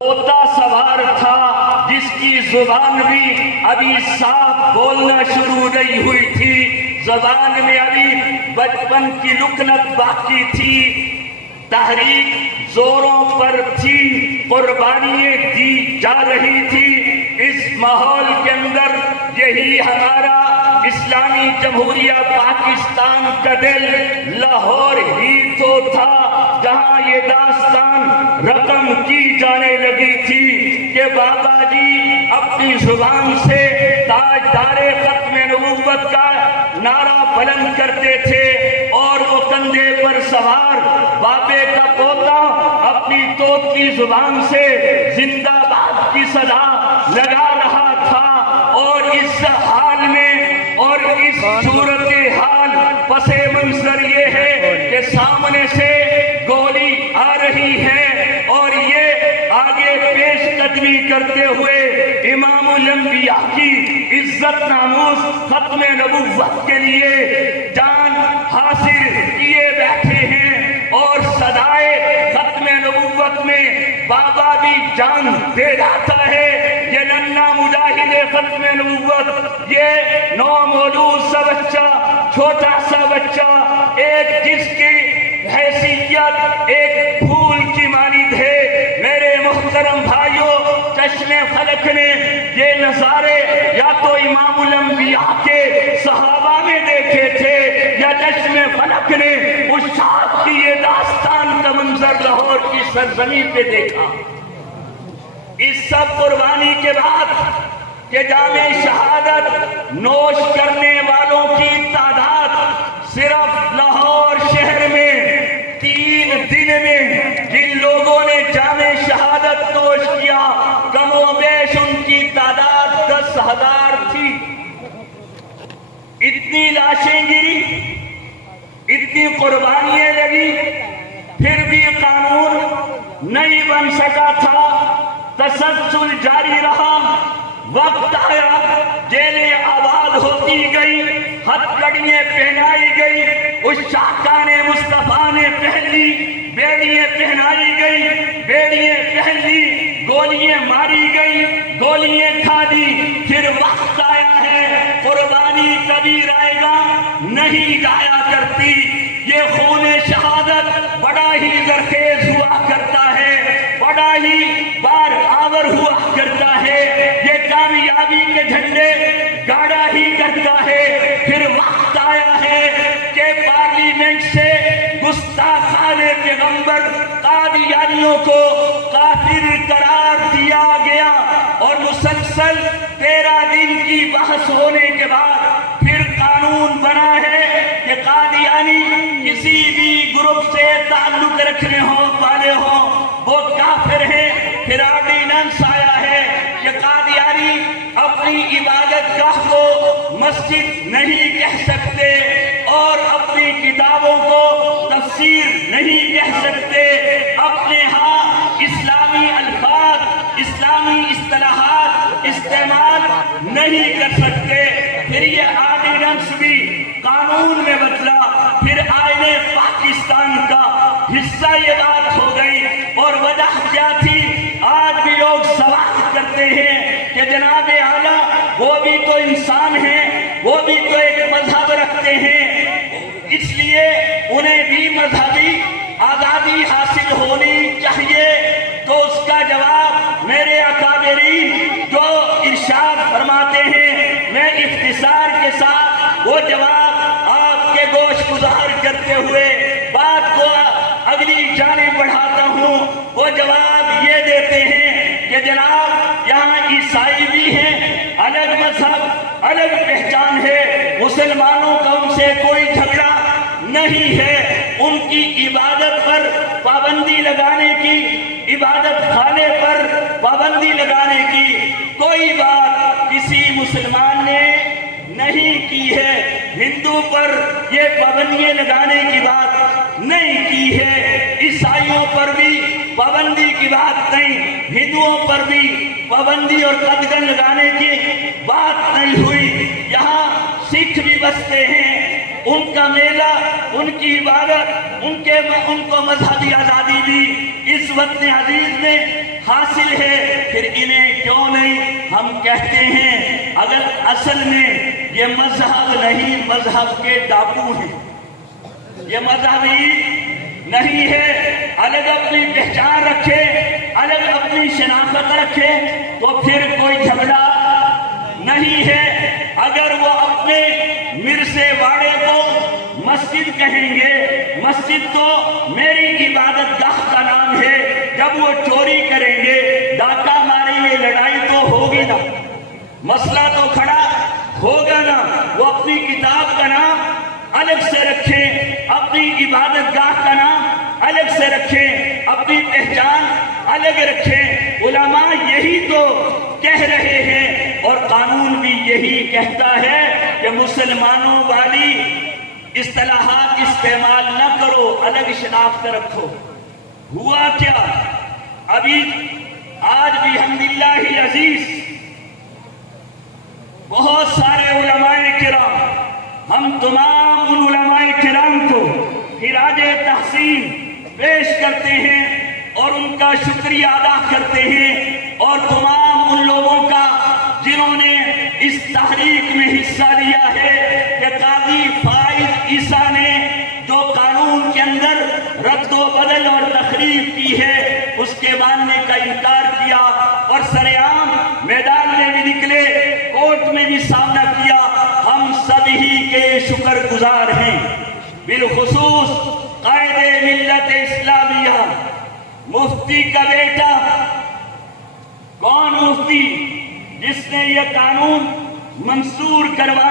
طوطا سوار تھا جس کی زبان بھی ابھی صاف بولنا شروع نہیں ہوئی تھی، زبان میں ابھی بچپن کی لکنت باقی تھی، تحریک زوروں پر تھی، قربانیاں دی جا رہی تھی۔ اس ماحول کے اندر یہی ہمارا اسلامی جمہوریہ پاکستان کا دل لاہور ہی تو تھا جہاں یہ داستان رقم کی جانے لگی تھی کہ بابا جی اپنی زبان سے تاجدار ختم نبوت کا نعرہ بلند کرتے تھے، اور وہ کندھے پر سوار بابے کا پوتا اپنی توت کی زبان سے زندہ باد کی صدا لگا رہا تھا۔ اور اس حال میں اور اس صورتحال پس منظر یہ ہے کہ سامنے سے گولی آ رہی ہے اور یہ آگے پیش قدمی کرتے ہوئے امام الانبیاء کی عزت ناموس ختم نبوت کے لیے جان حاضر کیے بیٹھے ہیں، اور صدائے ختم نبوت میں بابا بھی جان دے جاتا ہے۔ یہ ننھا مجاہد ختم نبوت، یہ نومولود سا بچہ، چھوٹا سا بچہ، ایک جس کی حیثیت ایک پھول کی مانند ہے۔ میرے محترم بھائیوں، چشم فلک نے یہ نظارے یا تو امام الانبیاء کے صحابہ میں دیکھے تھے یا چشم فلک نے اس شاخ کی یہ داستان کا منظر لاہور کی سرزمین پہ دیکھا۔ اس سب قربانی کے بعد کہ جام شہادت نوش کرنے والوں کی تعداد صرف لاہور شہر میں 3 دن میں جن لوگوں نے جام شہادت نوش کیا کم و بیش ان کی تعداد 10,000 تھی۔ اتنی لاشیں گری، اتنی قربانیاں لگی، پھر بھی قانون نہیں بن سکا تھا، تسلسل جاری رہا۔ وقت آیا، جیلیں آباد ہوتی گئی، ہتھکڑیاں پہنائی گئی، اس شاہکان مصطفیٰ نے پہن لی، بیڑیاں پہنائی گئی، بیڑیاں پہن لی، گولیاں ماری گئی، گولیاں کھا دی۔ پھر وقت آیا ہے، قربانی کبھی رائے گا نہیں گایا کرتی۔ یہ خون شہادت بڑا ہی زرخیز ہوا کرتا ہے، بڑا ہی بار آور ہوا کرتا ہے، یہ کامیابی کے جھنڈے گاڑا ہی کرتا ہے۔ پھر وقت آیا ہے کہ پارلیمنٹ سے گستاخان پیغمبر قادیانیوں کو کافر قرار دیا گیا، اور مسلسل 13 دن کی بحث ہونے کے بعد پھر قانون بنا ہے کہ قادیانی کسی بھی گروپ سے تعلق رکھنے والے ہوں وہ کافر ہیں۔ پھر آرڈیننس آیا ہے کہ قادیانی اپنی عبادت گاہ کو مسجد نہیں کہہ سکتے اور اپنی کتابوں کو تفسیر نہیں کہہ سکتے، اپنے ہاں اسلامی الفاظ، اسلامی اصطلاحات استعمال نہیں کر سکتے۔ پھر یہ آرڈیننس بھی قانون میں بدلا، پھر آئین پاکستان کا حصہ یہ بات ہو گئی۔ اور وجہ کیا تھی؟ آج بھی لوگ سوال کرتے ہیں کہ جناب اعلیٰ وہ بھی تو انسان ہیں، وہ بھی تو ایک مذہب رکھتے ہیں، اس لیے انہیں بھی مذہبی آزادی حاصل ہونی چاہیے۔ تو اس کا جواب میرے اکابرین جو ارشاد فرماتے ہیں، میں اختصار کے ساتھ وہ جواب آپ کے گوش گزار کرتے ہوئے بات کو اگلی جانب بڑھاتا ہوں۔ وہ جواب یہ دیتے ہیں کہ جناب یہاں عیسائی بھی ہیں، الگ مذہب، الگ پہچان ہے، مسلمانوں کا ان سے کوئی جھگڑا نہیں ہے، ان کی عبادت پر پابندی لگانے کی، عبادت خانے پر پابندی لگانے کی کوئی بات کسی مسلمان نے نہیں کی ہے، ہندو پر یہ پابندیاں لگانے کی بات نہیں کی ہے، عیسائیوں پر بھی پابندی کی بات نہیں، ہندوؤں پر بھی پابندی اور قدغن لگانے کی بات نہیں ہوئی۔ یہاں سکھ بھی بستے ہیں، ان کا میلہ، ان کی عبادت، ان کو مذہبی آزادی بھی اس وقت عزیز میں حاصل ہے، پھر انہیں کیوں نہیں ہم کہتے ہیں اگر اصل میں یہ مذہب نہیں، مذہب کے ڈاکو ہیں، یہ مذہبی نہیں ہے، الگ اپنی پہچان رکھے، الگ اپنی شناخت رکھے تو پھر کوئی جھگڑا نہیں ہے۔ اگر وہ اپنے مرثے واڑے کو مسجد کہیں گے، مسجد تو میری عبادت گاہ کا نام ہے، جب وہ چوری کریں گے، ڈاکہ ماریں گے، لڑائی تو ہوگی نا، مسئلہ تو کھڑا ہوگا نا۔ وہ اپنی کتاب کا نام الگ سے رکھیں، اپنی عبادت گاہ کا نام الگ سے رکھیں، اپنی پہچان الگ رکھیں۔ علماء یہی تو کہہ رہے ہیں اور قانون بھی یہی کہتا ہے کہ مسلمانوں والی اصطلاحات استعمال نہ کرو، الگ شناخت رکھو۔ ہوا کیا؟ ابھی آج بھی الحمدللہ عزیز بہت سارے علماء کرام، ہم تمام ان علماء کرام کو خراج تحسین پیش کرتے ہیں اور ان کا شکریہ ادا کرتے ہیں، اور تمام ان لوگوں کا جنہوں نے اس تحریک میں حصہ لیا ہے کہ قاضی فائز عیسیٰ نے جو قانون کے اندر رد و بدل اور تخریب کی ہے اس کے ماننے کا انکار کیا اور سرعام میدان میں بھی نکلے، کورٹ میں بھی سامنا کیا۔ ہم سبھی کے شکر گزار ہیں، بالخصوص قائد ملت اسلامیہ مفتی کا بیٹا۔ کون مفتی؟ جس نے یہ قانون منصور کروایا۔